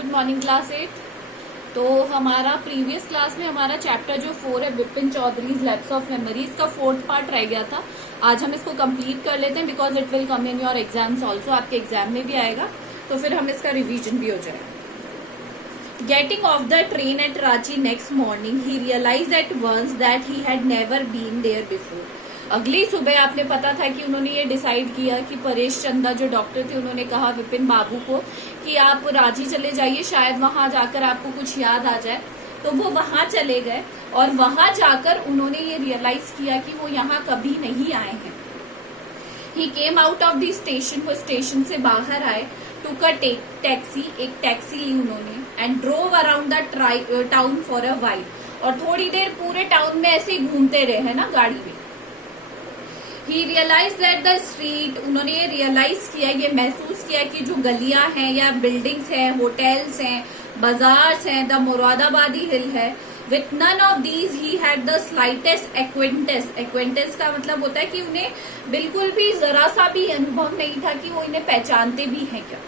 Good morning class 8। तो हमारा previous class में हमारा चैप्टर जो 4 है Bipin Choudhary's lapse of memories का 4th पार्ट रह गया था। आज हम इसको कंप्लीट कर लेते हैं because it will come in your exams also, आपके एग्जाम में भी आएगा तो फिर हम इसका रिविजन भी हो जाएगा। Getting off the train at Ranchi next morning he realise at once that he had never been there before. अगली सुबह आपने पता था कि उन्होंने ये डिसाइड किया कि परेश चंदा जो डॉक्टर थे उन्होंने कहा विपिन बाबू को कि आप रांची चले जाइए, शायद वहां जाकर आपको कुछ याद आ जाए। तो वो वहां चले गए और वहां जाकर उन्होंने ये रियलाइज किया कि वो यहाँ कभी नहीं आए हैं। He came out of the station, वो स्टेशन से बाहर आए, टुक अ टैक्सी, एक टैक्सी ली उन्होंने and drove around the town for a while. और थोड़ी देर पूरे टाउन में ऐसे ही घूमते रहे है ना गाड़ी में। ही रियलाइज दैट द स्ट्रीट, उन्होंने ये रियलाइज किया, ये महसूस किया कि जो गलियां हैं या बिल्डिंग्स हैं, होटल्स हैं, बाजार्स हैं, द मुरादाबादी हिल है, with none of these he had the slightest acquaintance. Acquaintance का मतलब होता है कि उन्हें बिल्कुल भी जरा सा भी अनुभव नहीं था कि वो इन्हें पहचानते भी हैं क्या।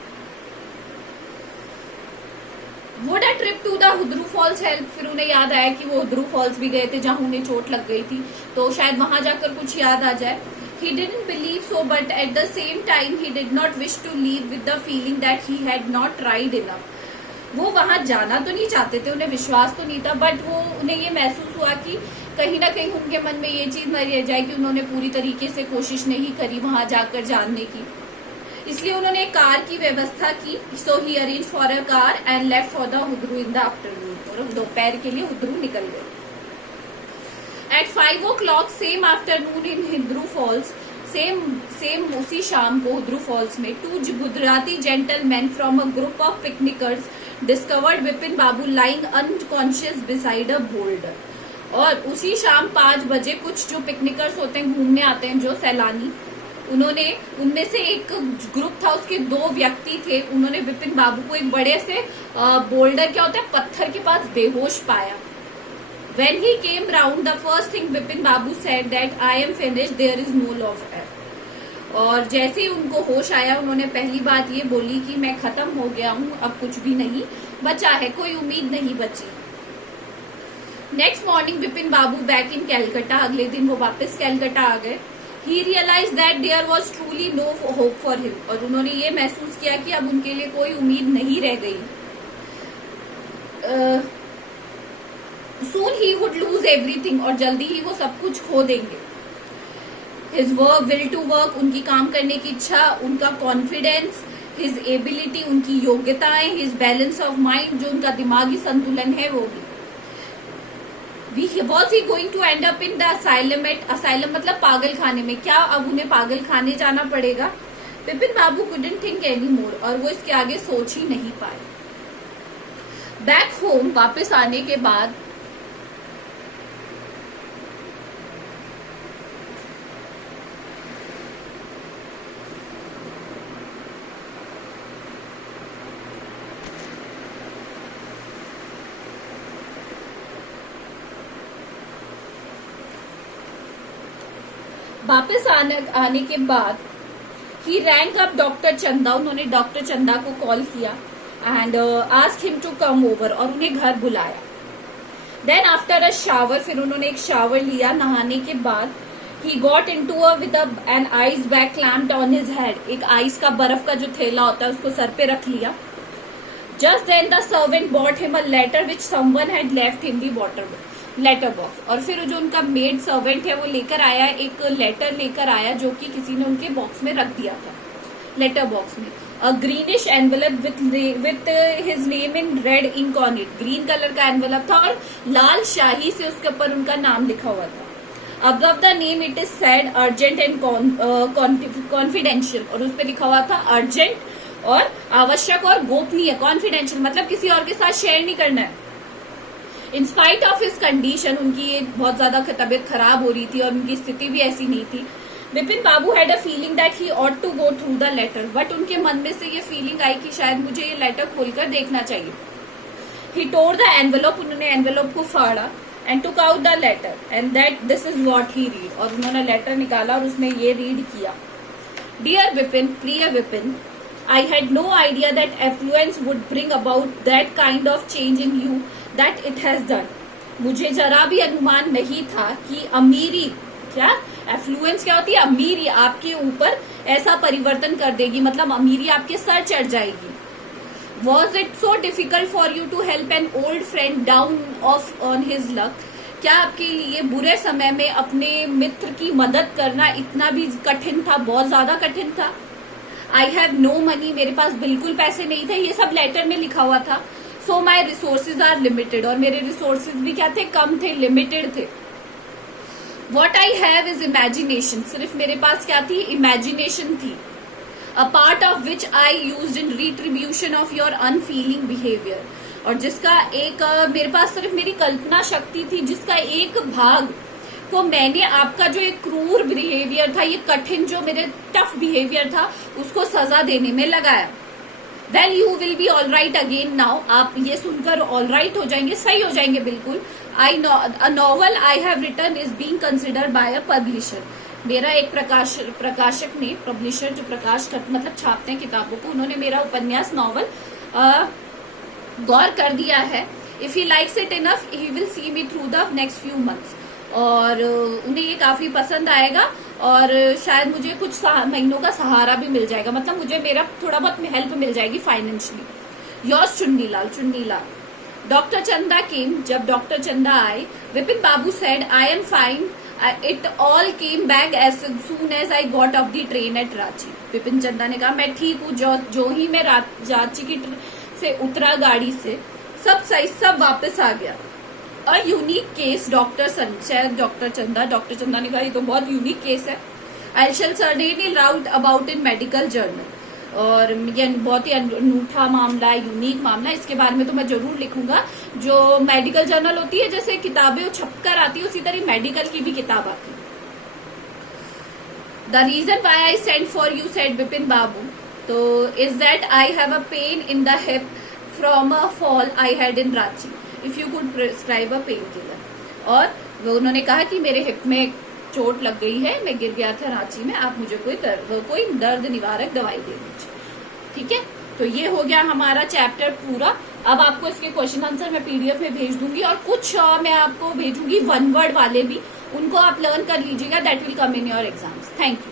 Would a trip to the Hudru falls help, फिर उन्हें याद आया कि वो हुद्रू फॉल्स भी गए थे जहां उन्हें चोट लग गई थी, तो शायद वहां जाकर कुछ याद आ जाए। He didn't believe so, but at the same time he did not wish to leave with the feeling that he had not tried enough. वो वहां जाना तो नहीं चाहते थे, उन्हें विश्वास तो नहीं था, बट वो उन्हें ये महसूस हुआ कि कहीं ना कहीं उनके मन में ये चीज न रह जाए कि उन्होंने पूरी तरीके से कोशिश नहीं करी वहां जाकर जानने की। इसलिए उन्होंने एक कार की व्यवस्था की। So he arrange for a car and left for the Hudru in the afternoon, और दोपहर के लिए हुद्रू निकल गए। At 5 o'clock same afternoon in Hudru falls, same उसी शाम को हुद्रू फॉल्स में, 2 Gujarati gentleman from a group of picnickers discovered Vipin Babu lying unconscious beside a boulder. और उसी शाम 5 बजे कुछ जो पिकनिकर्स होते हैं, घूमने आते हैं जो सैलानी, उन्होंने उनमें से एक ग्रुप था, उसके 2 व्यक्ति थे, उन्होंने विपिन बाबू को एक बड़े से बोल्डर, क्या होता है पत्थर के पास, बेहोश पाया। When he came round, the first thing Bipin Babu said that I am finished, there is no law of F। और जैसे ही उनको होश आया उन्होंने पहली बात ये बोली कि मैं खत्म हो गया हूँ, अब कुछ भी नहीं बचा है, कोई उम्मीद नहीं बची। Next morning Vipin Babu back in Calcutta, अगले दिन वो वापस कैलकाटा आ गए। He realise that there was truly no hope for him, और उन्होंने ये महसूस किया कि अब उनके लिए कोई उम्मीद नहीं रह गई। Soon he would lose everything, और जल्दी ही वो सब कुछ खो देंगे। His will to work, उनकी काम करने की इच्छा, उनका कॉन्फिडेंस, his ability, उनकी योग्यताएं, his balance of mind, जो उनका दिमागी संतुलन है वो भी। Was he going to end up in the asylum? asylum मतलब पागल खाने में, क्या अब उन्हें पागल खाने जाना पड़ेगा? विपिन बाबू couldn't think anymore, और वो इसके आगे सोच ही नहीं पाए। बैक होम वापस आने के बाद आने के बाद ही रैंक अप डॉक्टर चंदा, उन्होंने डॉक्टर चंदा को कॉल किया and ask him to come over, और उन्हें घर बुलाया। देन आफ्टर अ शावर, फिर उन्होंने एक शावर लिया, नहाने के बाद he got into with an ice bag clamped on his head, एक आइस का बर्फ का जो थैला होता है उसको सर पे रख लिया। Just then the servant brought him a letter which someone had left in the letter box, और फिर जो उनका मेड सर्वेंट है वो लेकर आया, एक लेटर लेकर आया जो कि किसी ने उनके बॉक्स में रख दिया था, लेटर बॉक्स में। A greenish envelope with his name in red ink on it, green colour का एनवेलप था और लाल शाही से उसके ऊपर उनका नाम लिखा हुआ था। Above the name it is said urgent and confidential, और उस पर लिखा हुआ था अर्जेंट और आवश्यक और गोपनीय, कॉन्फिडेंशियल मतलब किसी और के साथ शेयर नहीं करना है। In spite of his condition, उनकी ये बहुत ज्यादा तबीयत खराब हो रही थी और उनकी स्थिति भी ऐसी नहीं थी। Vipin Babu had a feeling that he ought to go through the letter, but उनके मन में से ये फीलिंग आई कि शायद मुझे ये लेटर खोलकर देखना चाहिए। ही टोर द एनवेलप, उन्होंने एनवेलप को फाड़ा and took out the letter and that this is what he read, और उन्होंने लेटर निकाला और उसमें ये रीड किया। डियर विपिन, प्रिय Vipin, I had no idea that affluence would bring about that kind of change in you that it has done. मुझे जरा भी अनुमान नहीं था कि अमीरी, क्या एफ्लुएंस क्या होती है, अमीरी आपके ऊपर ऐसा परिवर्तन कर देगी, मतलब अमीरी आपके सर चढ़ जाएगी। Was it so difficult for you to help an old friend down of on his luck? क्या आपके लिए बुरे समय में अपने मित्र की मदद करना इतना भी कठिन था, बहुत ज्यादा कठिन था? आई हैव नो मनी, मेरे पास बिल्कुल पैसे नहीं थे, ये सब लेटर में लिखा हुआ था। सो माई रिसोर्सेज आर लिमिटेड, और मेरे रिसोर्सेज भी क्या थे, कम थे, लिमिटेड थे। What I have is imagination, सिर्फ मेरे पास क्या थी, इमेजिनेशन थी। A part of which I use in retribution of your unfailing behaviour, और जिसका एक मेरे पास सिर्फ मेरी कल्पना शक्ति थी, जिसका एक भाग को मैंने आपका जो एक क्रूर बिहेवियर था, ये कठिन जो मेरे टफ बिहेवियर था, उसको सजा देने में लगाया। Well you will be all right again now, आप ये सुनकर ऑल राइट हो जाएंगे, सही हो जाएंगे बिल्कुल। A novel I have written is being considered by a publisher, मेरा एक प्रकाशक ने, पब्लिशर जो प्रकाश मतलब छापते हैं किताबों को, उन्होंने मेरा उपन्यास नॉवल गौर कर दिया है। If he likes it enough he will see me through the next few months, और उन्हें ये काफी पसंद आएगा, और शायद मुझे कुछ महीनों का सहारा भी मिल जाएगा, मतलब मुझे मेरा थोड़ा बहुत हेल्प मिल जाएगी financially. Yours Chunnilal. Chunnilal. Doctor Chanda came, जब डॉक्टर चंदा आए, Vipin Babu said I am fine, it all came back as soon as I got off the train at Ranchi. Vipin Chanda ने कहा मैं ठीक हूँ, जो ही मैं रांची की से उतरा गाड़ी से, सब सही, सब वापस आ गया। अ यूनिक केस डॉक्टर शायद डॉक्टर चंदा ने कहा ये तो बहुत यूनिक केस है। I shall certainly route about in medical journal, और ये बहुत ही अनूठा मामला है, यूनिक मामला है, इसके बारे में तो मैं जरूर लिखूंगा। जो मेडिकल जर्नल होती है, जैसे किताबें छपकर आती है, उसी तरह मेडिकल की भी किताब आती है। The reason why I send for you said Vipin Babu, तो is that I have a pain in the hip from a fall I had in Ranchi, if you could prescribe a painkiller. और वो उन्होंने कहा कि मेरे हिप में चोट लग गई है, मैं गिर गया था रांची में, आप मुझे कोई दर्द निवारक दवाई दे दीजिए। ठीक है, तो ये हो गया हमारा चैप्टर पूरा। अब आपको इसके क्वेश्चन आंसर मैं पीडीएफ में भेज दूंगी, और कुछ मैं आपको भेजूंगी वन वर्ड वाले भी, उनको आप लर्न कर लीजिएगा, that will come in your exams. Thank you.